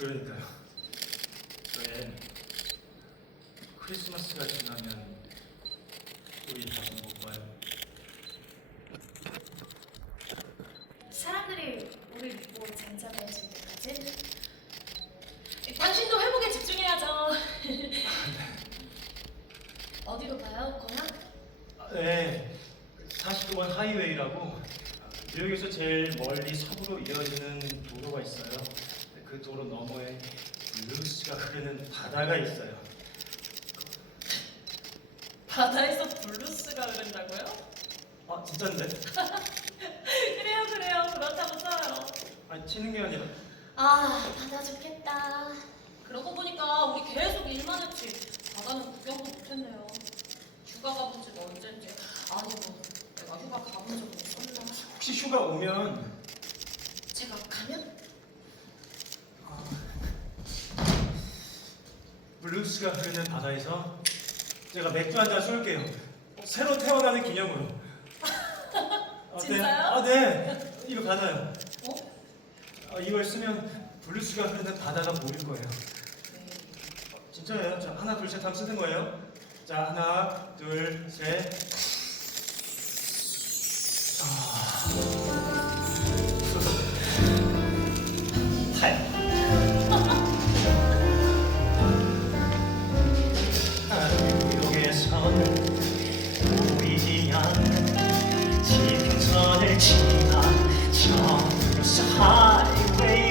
그러니까요. 왜 크리스마스가 지나면 우리 다시 못 봐요. 사람들이 우리 믿고 잠잠해질 때까지 당신도 회복에 집중해야죠. 어디로 가요? 공항? 아, 네, 49번 하이웨이라고 뉴욕에서 제일 멀리 서부로 이어지는 도로가 있어요. 그 도로 너머에 블루스가 흐르는 바다가 있어요. 바다에서 블루스가 흐른다고요? 아 진짜인데? 그래요, 그래요. 그렇다고 써요. 아니 치는 게 아니라 아 바다 좋겠다 그러고 보니까 우리 계속 일만 했지. 바다는 구경도 못했네요. 휴가 가본 지가 언젠지. 아니 뭐 내가 휴가 가본 적은 있었나? 혹시 휴가 오면 제가 가면? 블루스가 흐르는 바다에서 제가 맥주 한 잔 쏠게요. 새로 태어나는 기념으로. 아, 네. 진짜요? 아 네. 이거 받아요. 어? 아, 이걸 쓰면 블루스가 흐르는 바다가 보일 거예요. 네. 진짜예요. 자 하나 둘 셋 하면 쓰는 거예요. 자 하나 둘 셋. 아. 타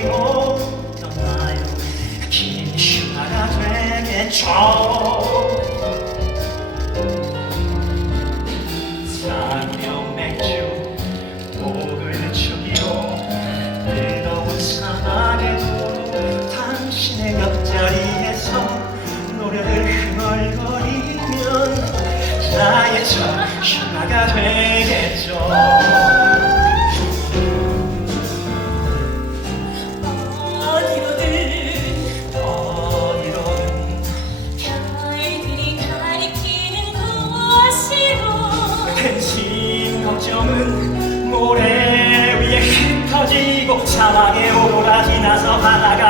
떠나요 긴 휴가가 되겠죠 사명 맥주 목을 축이로 뜨거운 사막에도 당신의 옆자리에서 노래를 흥얼거리면 나의 첫 휴가가 되겠죠 걱정은 모래 위에 흩어지고 사막의 오로라 지 나서 바다가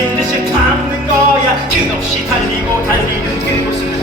미친 듯이 탐는 거야. 끝없이 달리고 달리는 그곳은